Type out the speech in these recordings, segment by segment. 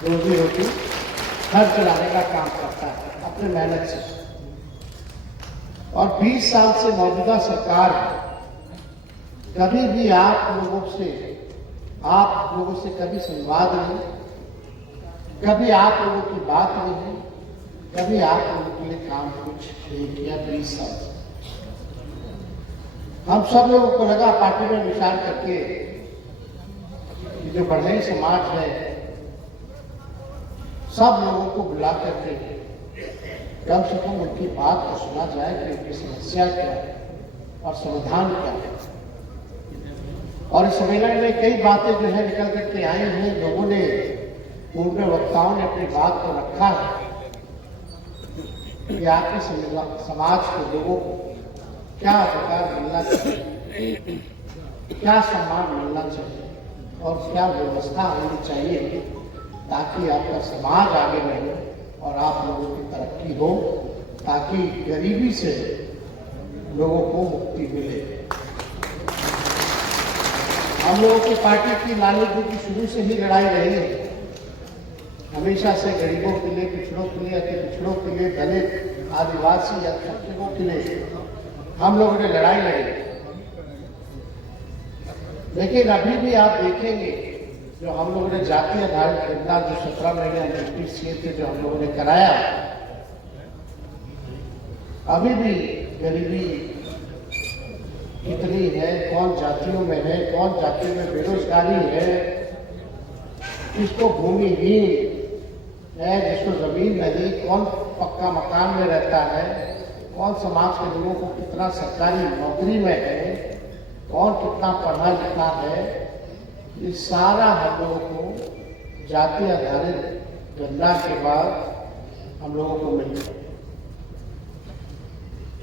रोजी रोटी घर चलाने का काम करता है अपने मेहनत से। और 20 साल से मौजूदा सरकार कभी भी आप लोगों से कभी संवाद नहीं, कभी आप लोगों की बात नहीं, कभी आप लोगों के लिए काम कुछ नहीं किया 20 साल से। हम सब लोगों को लगा पार्टी में विचार करके कि जो बढ़ई समाज है सब लोगों को बुला करके कम से कम उनकी बात को सुना जाए कि उनकी समस्या क्या है और समाधान क्या है। और इस सम्मेलन में कई बातें जो है निकल करके आई हैं। लोगों ने, पूर्व वक्ताओं ने अपनी बात को रखा है कि आपके समाज के लोगों को क्या अधिकार मिलना चाहिए, क्या सम्मान मिलना चाहिए और क्या व्यवस्था होनी चाहिए ताकि आपका समाज आगे बढ़े और आप लोगों की तरक्की हो, ताकि गरीबी से लोगों को मुक्ति मिले। हम लोगों की पार्टी की लालू जी की शुरू से ही लड़ाई रही है, हमेशा से गरीबों के लिए, पिछड़ों के लिए, अति पिछड़ों के लिए, दलित, आदिवासी, अल्पसंख्यकों के लिए हम लोगों ने लड़ाई लड़ी। लेकिन अभी भी आप देखेंगे जो हम लोगों ने जाति आधारित योजना जो 17 महीने एनटीपीसी थे जो हम लोगों ने कराया, अभी भी गरीबी कितनी है, कौन जातियों में है, कौन जाति में बेरोजगारी है, किसको भूमिहीन है, जिसको जमीन नहीं, कौन पक्का मकान में रहता है, कौन समाज के लोगों को कितना सरकारी नौकरी में है, कौन कितना पढ़ा लिखा है, ये सारा हम लोगों को जाति आधारित गणना के बाद हम लोगों को मिल गया।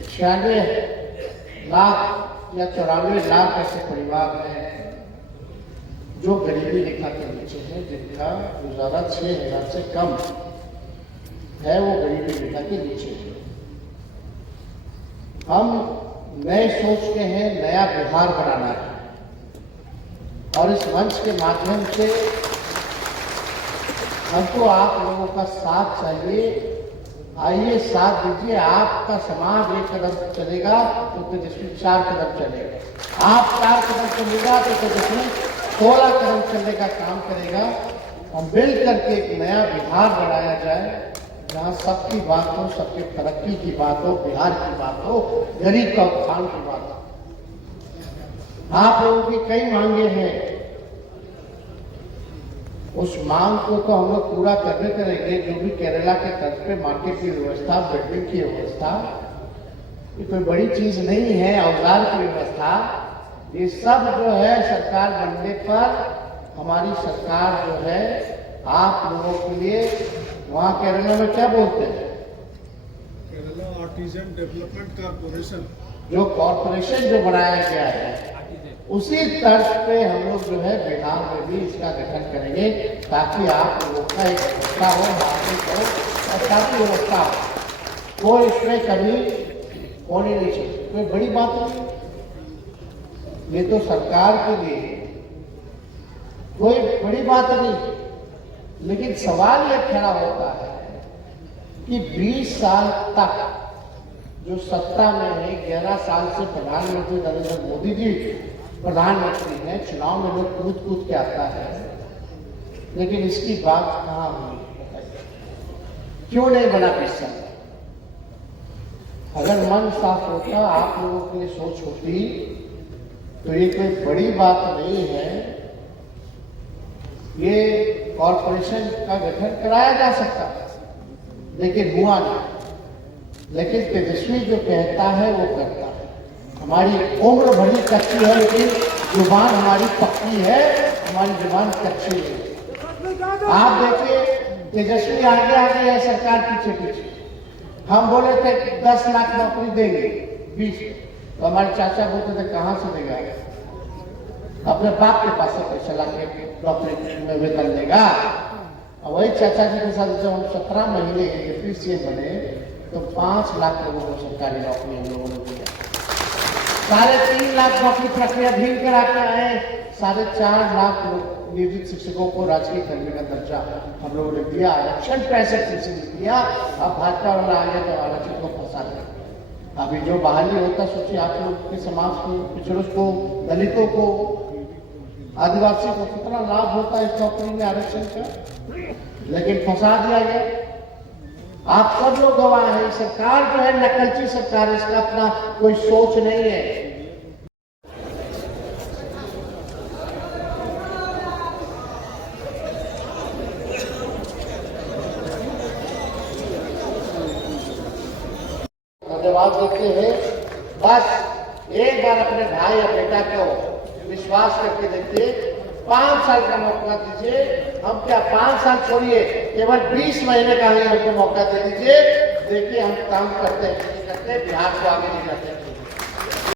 96 लाख या 94 लाख ऐसे परिवार हैं जो गरीबी रेखा के नीचे है, जिनका गुजारा 6,000 से कम है, वो गरीबी रेखा के नीचे है। हम नए सोच के हैं, नया बिहार बनाना है और इस मंच के माध्यम से हमको आप लोगों का साथ चाहिए। आइए साथ दीजिए। आपका समाज एक कदम चलेगा तो तेजस्वी 4 कदम चलेगा, आप 4 कदम चलेगा तो तेजस्वी 16 कदम चलने का काम करेगा। हम मिल करके एक नया बिहार बनाया जाए जहाँ सबकी बात हो, सबके तरक्की की बात हो, बिहार की बात हो, गरीब का उत्थान की बात हो। आप लोगों की कई मांगे हैं, उस मांग को तो हम लोग पूरा करेंगे। जो भी केरला के तर्ज पे मार्केट की व्यवस्था, बेडरूम की व्यवस्था, ये कोई बड़ी चीज नहीं है, औजार की व्यवस्था, ये सब जो है सरकार बनने पर हमारी सरकार जो है आप लोगों के लिए, वहाँ केरला में क्या बोलते हैं, केरला आर्टिजन डेवलपमेंट कॉर्पोरेशन, जो कॉर्पोरेशन जो बनाया गया है उसी तर्ज पे हम लोग जो है बिहार में भी इसका गठन करेंगे ताकि आप लोगों का एक व्यवस्था हो, मार्केट हो और सारी व्यवस्था हो। कोई इसमें कभी होनी नहीं चाहिए, कोई बड़ी बात नहीं। ये तो सरकार के लिए कोई बड़ी बात नहीं, लेकिन सवाल ये खड़ा होता है कि 20 साल तक जो सत्ता में है, 11 साल से प्रधानमंत्री नरेंद्र मोदी जी प्रधानमंत्री हैं, चुनाव में लोग कूद कूद के आता है, लेकिन इसकी बात कहाँ हुई, क्यों नहीं बना किस्सा? अगर मन साफ होता, आप लोगों के लिए सोच होती, तो ये कोई बड़ी बात नहीं है। ये कॉर्पोरेशन का गठन कराया जा सकता है, लेकिन हुआ नहीं। लेकिन तेजस्वी जो कहता है वो करता है। हमारी उम्र भरी कच्ची है, लेकिन जुबान हमारी पक्की है, हमारी जुबान कच्ची है। आप देखिए तेजस्वी आगे आगे है, सरकार पीछे पीछे। हम बोले थे 10 लाख नौकरी देंगे 20, तो हमारे चाचा बोलते थे कहाँ से देगा, अपने बाप के पास से पैसा ला के नौकरी में वेतन देगा। और वही चाचा जी के साथ जब हम 17 महीने एपीसीए बने तो 5 लाख लोगों को सरकारी नौकरी हम लोगों ने दिया। 3.5 लाख नौकरी प्रक्रिया भीड़ करा के आए, 4.5 लाख नियोजित शिक्षकों को राजकीय कर्मी का दर्जा हम लोगों ने दिया, आरक्षण 65% दिया। अब भाजपा वाला आगे तो आरक्षण को फंसा दे। अभी जो बहाली होता, सोचिए आप लोग के समाज को, पिछड़ों को, दलितों को, आदिवासी को कितना लाभ होता है इस नौकरी में आरक्षण का, लेकिन फंसा दिया गया। आप सब लोग गवाह हैं, सरकार जो है नकलची सरकार, इसका अपना कोई सोच नहीं है। धन्यवाद देते हैं। बस एक बार अपने भाई या बेटा को विश्वास करके देखिए, 5 साल का मौका दीजिए। हम क्या 5 साल छोड़िए, केवल 20 महीने का ही हमको मौका दे दीजिए। देखिए हम काम करते हैं, बिहार को आगे ले जाते हैं।